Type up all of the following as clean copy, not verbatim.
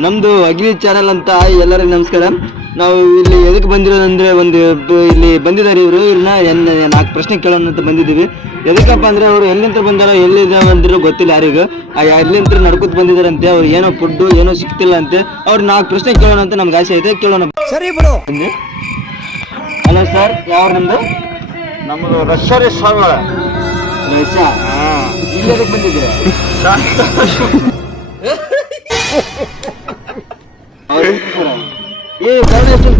ನಮ್ದು ಅಗ್ನಿ ಚಾನೆಲ್ ಅಂತ. ಎಲ್ಲರಿಗೂ ನಮಸ್ಕಾರ. ನಾವು ಇಲ್ಲಿ ಎದಕ್ಕೆ ಬಂದಿರೋದಂದ್ರೆ ಇಲ್ಲಿ ಬಂದಿದ್ದಾರೆ ಇವ್ರನ್ನ 4 ಪ್ರಶ್ನೆ ಕೇಳೋಣ ಅಂತ ಬಂದಿದ್ದೀವಿ. ಎದಕ್ಕಪ್ಪ ಅಂದ್ರೆ ಅವರು ಎಲ್ಲಿಂದ ಬಂದಾರೋ ಎಲ್ಲಿಂದ ಬಂದಿರೋ ಗೊತ್ತಿಲ್ಲ ಯಾರಿಗೂ. ಎಲ್ಲಿಂದ ನಡ್ಕೊತ ಬಂದಿದಾರಂತೆ. ಅವ್ರು ಏನೋ ಫುಡ್ ಏನೋ ಸಿಗ್ತಿಲ್ಲ ಅಂತೆ. ಅವ್ರು 4 ಪ್ರಶ್ನೆ ಕೇಳೋಣ ಅಂತ ನಮ್ಗೆ ಆಸೆ ಇದೆ. ಕೇಳೋಣ. ಸರಿ ಬಿಡು. ಹಲೋ ಸರ್, ಯಾವ ನಮ್ದು? ನಮ್ದು ರಶ್ವರಿ ಸ್ವಾಮಿ ರಶ್ಯಾ. ಇಲ್ಲಿ ಎದಕ್ಕೆ ಬಂದಿದ್ದೀರಾ?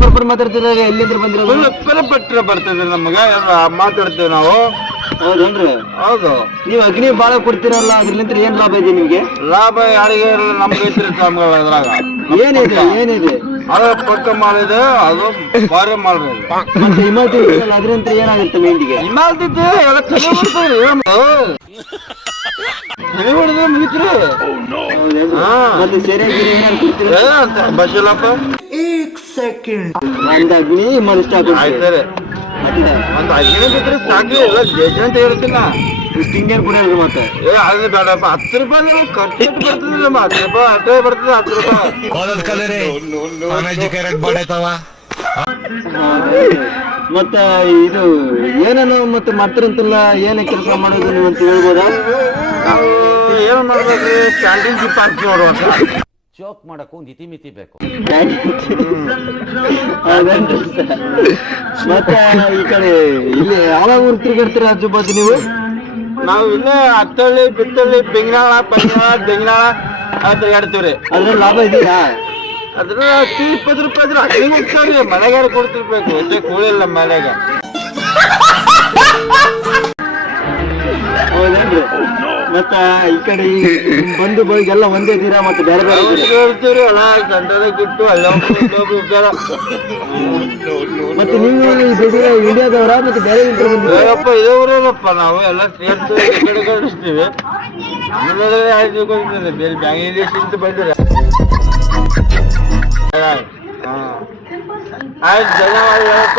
ಪರ್ಪರ್ ಮಾತಾಡ್ತಿದ್ದಾರೆ. ಎಲ್ಲಿಂದ ಬಂದಿರೋದು? ಬರ್ತದೆ ನಮ್ಗೆ ಮಾತಾಡ್ತೇವೆ ನಾವು. ಹೌದನ್ರಿ? ಹೌದು. ನೀವು ಅಗ್ನಿ ಬಾಳ ಕೊಡ್ತೀರಲ್ಲ, ಅದ್ರಲ್ಲಿಂದ ಏನ್ ಲಾಭ ಇದೆ ನಿಮ್ಗೆ? ಲಾಭ ಯಾರಿಗೆ ನಮ್ಗೆ ಐತ್ರಿ ಸ್ವಾಮಿಗಳು. ಅದ್ರಾಗ ಏನಿದೆ ಅದು ಪಕ್ಕ ಮಾಡಿದೆ, ಅದು ಬಾರಿ ಮಾಡ್ಬೋದು. ಮತ್ತೆ ಹಿಮಾಲ್ತಿ ಅದ್ರಂತ ಏನಾಗುತ್ತೆ ಮೈಂಡಿಗೆ? ಹಿಮಾಲ್ತಿ ಎಲ್ಲ ತಲೆ ಹೊಡೆದ್ರೆ ಮುಗಿತ್ರಿ. ಮತ್ತೆ ಸರಿಯಾಗಿ ಏನಾರು ಕೊಡ್ತೀರ? ಬಸ್ಸಿಲ್ಲಪ್ಪ. ಒಂದು ಅಗ್ನಿ ಹಿಮಾಲಿಷ್ಟ ಆಯ್ತಾರೆ. ಒಂದು ಅಗ್ನಿ ಬಿಟ್ರೆ ಸಾಕ್ರಿ, ಎಲ್ಲ ಜನ ಇರ್ತೀನ. ಹಿಂಗೇನು ಕುಡಿಯೋದು ಮತ್ತೆ? ಅದು ಬೇಡಪ್ಪ. 10 ರೂಪಾಯಿ ಖರ್ಚು ಬರ್ತದೆ. ನಮ್ಮ 10 ರೂಪಾಯಿ ಅಷ್ಟೇ ಬರ್ತದೆ. 10 ರೂಪಾಯಿ. ಮತ್ತ ಇದು ಏನೇನು ಮತ್ತೆ ಮಾಡ್ತಿರಂತಿಲ್ಲ, ಏನೇ ಕೆಲಸ ಮಾಡೋದು ನೀವು ಅಂತ ಹೇಳ್ಬೋದಾ? ನಾವು ಏನು ಮಾಡ್ಬೇಕ್ರಿ? ಕ್ಯಾಂಟೀನ್ ಜಿಪ್ ಹಾಕಿ ನೋಡುವಂತ. ಜೋಕ್ ಮಾಡಕ್ಕೂ ಒಂದು ಇತಿಮಿತಿ ಬೇಕು. ಮತ್ತೆ ಈ ಕಡೆ ಇಲ್ಲಿ ಯಾವಾಗ ಊರು ತಿರುಗಾಡ್ತೀರ ಆಜು ಬಾಜು ನೀವು? ನಾವು ಇಲ್ಲೇ ಹತ್ತಳ್ಳಿ, ಬಿತ್ತಳ್ಳಿ, ಬೆಂಗ್ನಾಳ, ಬೆಂಗ್ನಾಳ ತಿರುಗಾಡ್ತೀವ್ರಿ. ಅದ್ರಲ್ಲಿ ಲಾಭ ಇದೆಯಾ? ಅದ್ರ 20 ರೂಪಾಯಿ ಇದ್ರೆ ಅಗ್ನಿ ಹೋಗ್ತಾವ್ರಿ. ಮಳೆಗಾರ ಕೊಡ್ತಿರ್ಬೇಕು. ಒಟ್ಟೆ ಕೂಳಿಲ್ಲ ಮಳೆಗ. ಹೌದೇನ್ರಿ? ಮತ್ತ ಈ ಕಡೆ ಬಂದು ಬಳಿಗೆಲ್ಲ ಒಂದೇ ತೀರಾ ಮತ್ತೆ ಬೇರೆ ಬೇರೆ ಹೇಳ್ತೀವ್ರಿ. ಅಲ್ಲ ಗಂಟೆಗಿಟ್ಟು ಅಲ್ಲ. ಮತ್ತೆ ನೀವು ಇಂಡಿಯಾದವರ ಮತ್ತೆ ಬೇರೆ ಬೇರಪ್ಪ ಇದೇ ಊರಪ್ಪ. ನಾವು ಎಲ್ಲ ಸೇರ್ತೀವಿ, ಕಡೆ ಕಳಿಸ್ತೀವಿ. ಆಯ್ತು ಬೇರೆ ಬ್ಯಾಂಗ್ಳೂರ್ ಬಂದಿರ. ಆಯ್ತು, ಧನ್ಯವಾದ.